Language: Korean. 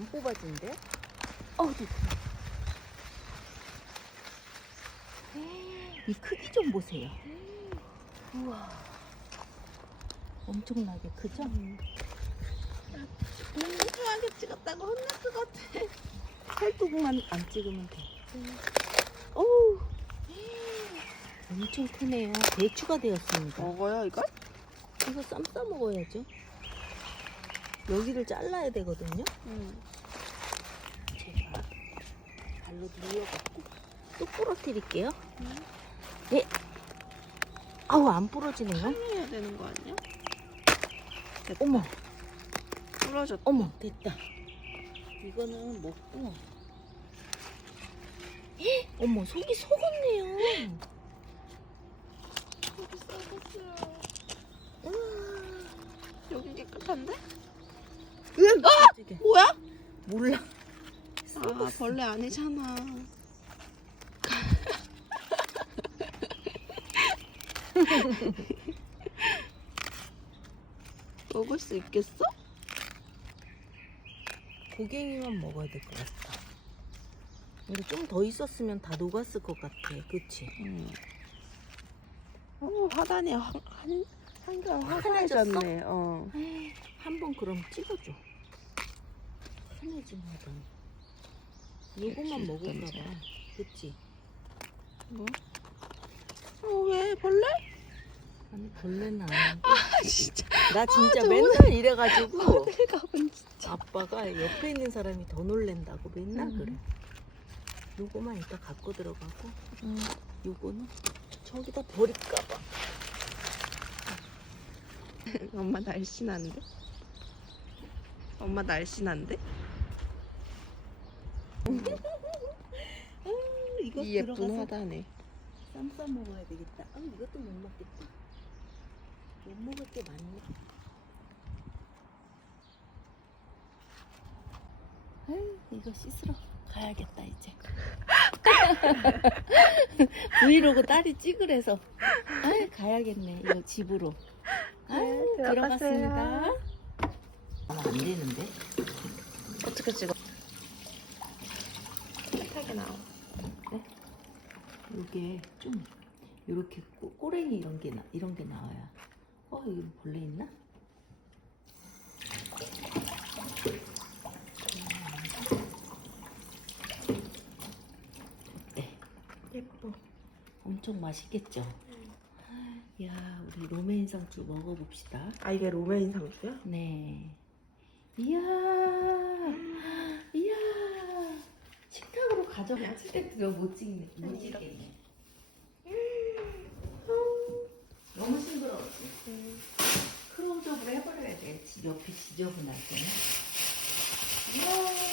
안 뽑아진대? 어우, 됐다. 이 크기 좀 보세요. 우와. 엄청나게 크죠? 공주하게 찍었다고 혼날 것 같아. 팔뚝만 안 찍으면 돼. 어우. 엄청 크네요. 배추가 되었습니다. 먹어요 이걸? 이거 쌈 싸 먹어야죠. 여기를 잘라야 되거든요. 응. 제가 발로 눌려갖고 또 부러뜨릴게요. 응. 예. 아우 안 부러지네요. 살려야 되는 거 아니야? 어머, 부러졌다. 어머, 됐다. 이거는 먹고. 예? 어머, 속이 속었네요. 여기 썩었어요. 우와. 여기 깨끗한데? 으, 깜짝이야. 뭐야? 몰라. 아 벌레 아니잖아. 먹을 수 있겠어? 고갱이만 먹어야 될 것 같아. 근데 좀 더 있었으면 다 녹았을 것 같아. 그치? 응. 어 화단이 한, 한 환해졌어? 화사해졌네. 어. 한번 그럼 찍어줘. 흔해진 하던. 요것만 역시 먹을까 어떤지. 봐. 그치? 뭐? 어 왜 벌레? 아니, 벌레는 아닌데. 아 진짜. 나 진짜 저 맨날 이래가지고. 어딜 가본 진짜. 아빠가 옆에 있는 사람이 더 놀랜다고 맨날 음. 그래. 요거만 이따 갖고 들어가고, 응. 요거는 저기다 버릴까봐. 엄마 날씬한데? 엄마 날씬한데? 아, 이거 이 예쁜 들어가서 화단에. 쌈 싸 먹어야 되겠다. 아, 이것도 못 먹겠다. 못 먹을 게 많네. 아유, 이거 씻으러 가야겠다, 이제. 브이로그 딸이 찍으래서. 아유, 가야겠네, 이거 집으로. 아유, 네, 들어갔습니다. 들어가세요. 아, 안 되는데? 어떻게 찍어? 깨끗하게 나와. 이게 좀, 이렇게 꼬, 꼬랭이 이런 게, 나, 이런 게 나와요. 어, 여기 벌레 있나? 어때? 예뻐. 엄청 맛있겠죠? 이야, 우리 로메인 상추 먹어봅시다. 아 이게 로메인 상추야? 네. 이야, 이야. 식탁으로 가져가. 식탁 못 찍네. 못 찍겠네. 너무 싱그러웠지? 크로즈업을 해버려야 돼. 지- 옆에 지저분할 때는. 이야.